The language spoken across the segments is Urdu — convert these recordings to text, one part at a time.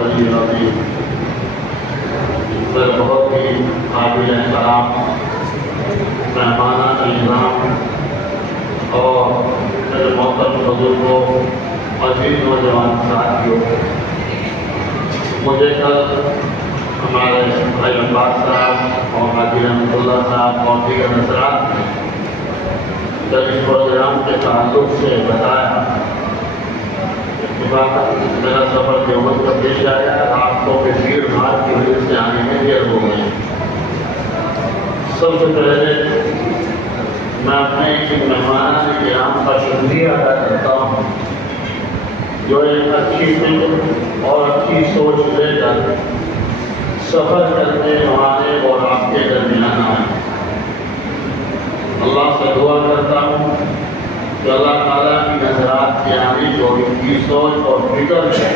العلی العظیم۔ میں بہت ہی قابل احترام مہمانان نظام اور میرے محترم بزرگوں، عزیز نوجوان ساتھیوں، مجھے کل ہمارے بھائی عباس صاحب اور حاجی رحمۃ اللہ صاحب اور دیگر حضرات نے جب اس پروگرام کے تعلق سے بتایا کہ میرا سفر دیوبند کا پیش آیا، راتوں کے بھیڑ بھاڑ کی وجہ سے آنے میں دیر ہو گئی۔ سب سے پہلے میں اپنے مہمانان کرام کا شکریہ ادا کرتا ہوں جو ایک اچھی فکر اور اچھی سوچ لے کر سفر کرنے والے اور آپ کے درمیان آئے۔ اللہ سے دعا کرتا ہوں کہ اللہ تعالیٰ کی نظرات کے آنے جو ان کی سوچ اور فکر ہے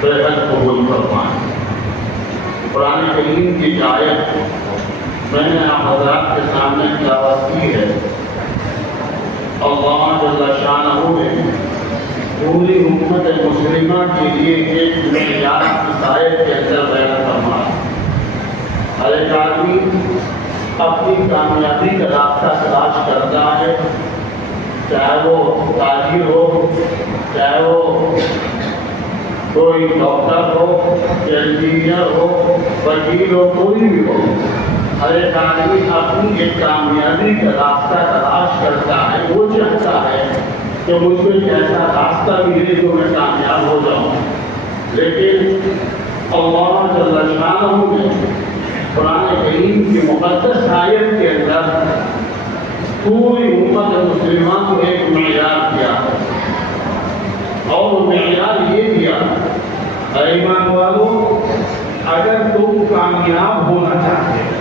بے حد قبول فرمائیں۔ قرآن کریم کی آیت میں نے آپ حضرات کے سامنے تلاوت کی ہے۔ اللہ جل شانہ نے پوری امت مسلمہ کے لیے ایک معیار اس آیت کے اندر بیان فرمایا۔ ہر ایک آدمی اپنی کامیابی کا راستہ تلاش کرتا ہے، چاہے وہ تاجر ہو، چاہے وہ کوئی ڈاکٹر ہو، انجینئر ہو، وکیل ہو، کوئی بھی ہو۔ ہر ایک آدمی اپنی ایک کامیابی کا راستہ تلاش کرتا ہے۔ وہ چاہتا ہے کہ مجھ کو ایک ایسا راستہ ملے جو میں کامیاب ہو جاؤں، لیکن اللہ جل شانہ نے قرآن کریم کی مقدس آیت کے اندر پوری امت مسلمہ کو ایک معیار دیا اور وہ معیار یہ دیا، اے ایمان والو، اگر تم کامیاب ہونا چاہتے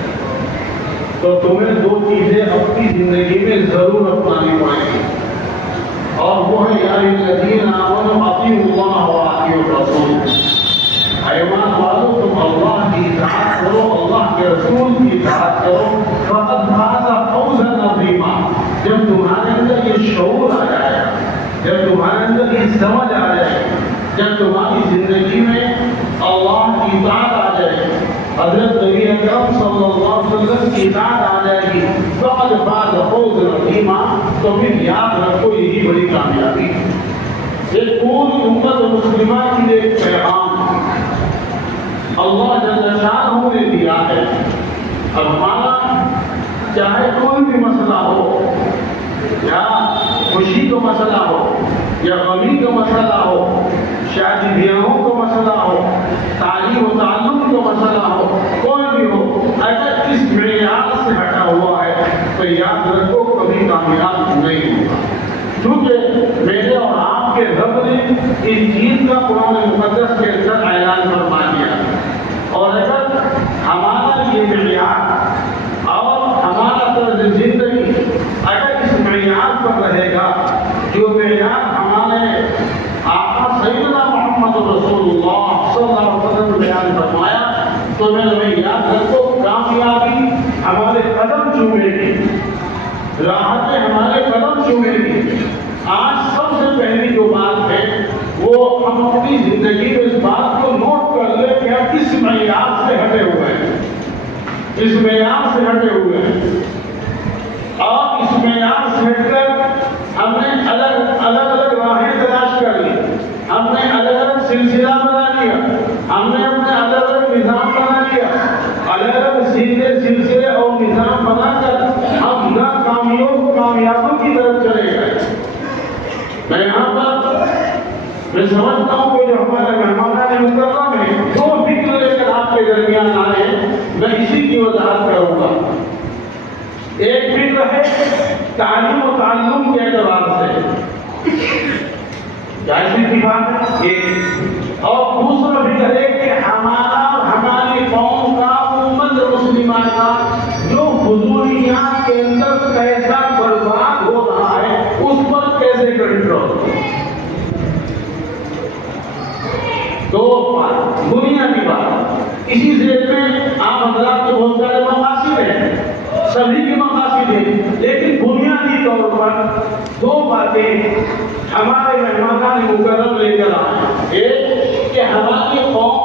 تو تمہیں دو چیزیں اپنی زندگی میں ضرور اپنانی پڑیں گی، اور وہ ہے یا الذین آمنوا اطیعوا اللہ واطیعوا الرسول۔ ایمان والو، تم اللہ کی اطاعت کرو، اللہ کے رسول کی اطاعت کرو، فقد فاز فوزا عظیما۔ جب تمہارے اندر یہ شعور آ جائے گا، جب تمہارے اندر یہ سمجھ آ جائے گی، جب تمہاری زندگی میں اللہ کی اطاعت آ جائے گی، حضرت نبی اکرم صلی اللہ علیہ وسلم کی اطاعت آ جائے گی، فقد فاز فوزا عظیما، تو پھر یاد رکھو یہی بڑی کامیابی ہے۔ ایک پوری امت مسلمہ کی ایک پیغام اللہ جل شانہ نے دیا ہے۔ اب ہمارا چاہے کوئی بھی مسئلہ ہو، یا خوشی کا مسئلہ ہو، یا غمی کا مسئلہ ہو، شادی بیاہوں کا مسئلہ ہو، تعلیم و تعلم کا مسئلہ ہو، کوئی بھی ہو، اگر اس معیار سے ہٹا ہوا ہے تو یاد رکھو کبھی کامیاب نہیں ہوگا، کیونکہ میرے اور آپ کے رب نے اس چیز کا قرآن مقدس کے اندر اعلان فرما دیا۔ اور اگر ہمارا یہ معیار اور ہمارا طرز زندگی اگر اس معیار پر رہے گا جو معیار ہمارے آقا سیدنا محمد رسول اللہ صلی اللہ علیہ وسلم نے بیان فرمایا، تو میں یاد رکھو کامیابی ہمارے قدم چومے گی، راحتیں ہمارے قدم چومے گی۔ آج سب سے پہلی جو بات ہے وہ ہم اپنی زندگی میں اس بات کو نوٹ کر لیں کہ ہم اس معیار سے ہٹے ہوئے ہیں، اس معیار سے ہٹے ہوئے ہیں، اور اس معیار سے ہٹ کر ہم نے الگ راہیں تلاش کر لی، ہم نے الگ سلسلہ بنا لیا، ہم نے اپنے الگ نظام بنا لیا، الگ سلسلے اور نظام بنا کر ہم کامیابوں کی طرف چلے گئے۔ میں یہاں پر میں سمجھتا ہوں کہ جو ہمارے مہمانان مکرم ہیں دو فکر لے کر آپ کے درمیان آئے ہیں، میں اسی کی وضاحت کروں گا۔ ایک فکر ہے تعلیم و تعلم کے اعتبار سے، جائزی کی بات ہے ایک، اور دوسرا فکر ہے کہ ہماری قوم کا امت مسلمہ کا جو فضولیات کے اندر پیسہ برباد ہو رہا ہے اس پر کیسے کنٹرول۔ دو بات بنیادی بات، اسی ذیل میں آپ حضرات کے بہت سارے مقاصد ہیں، سبھی کے مقاصد ہیں، لیکن بنیادی طور پر دو باتیں ہمارے مہمانان مکرم لے کر آئے۔ ایک کہ ہماری قوم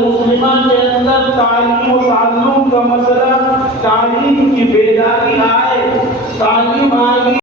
مسلمہ کے اندر تعلیم و تعلم کا مسئلہ، تعلیم کی بیداری آئے، تعلیم آئے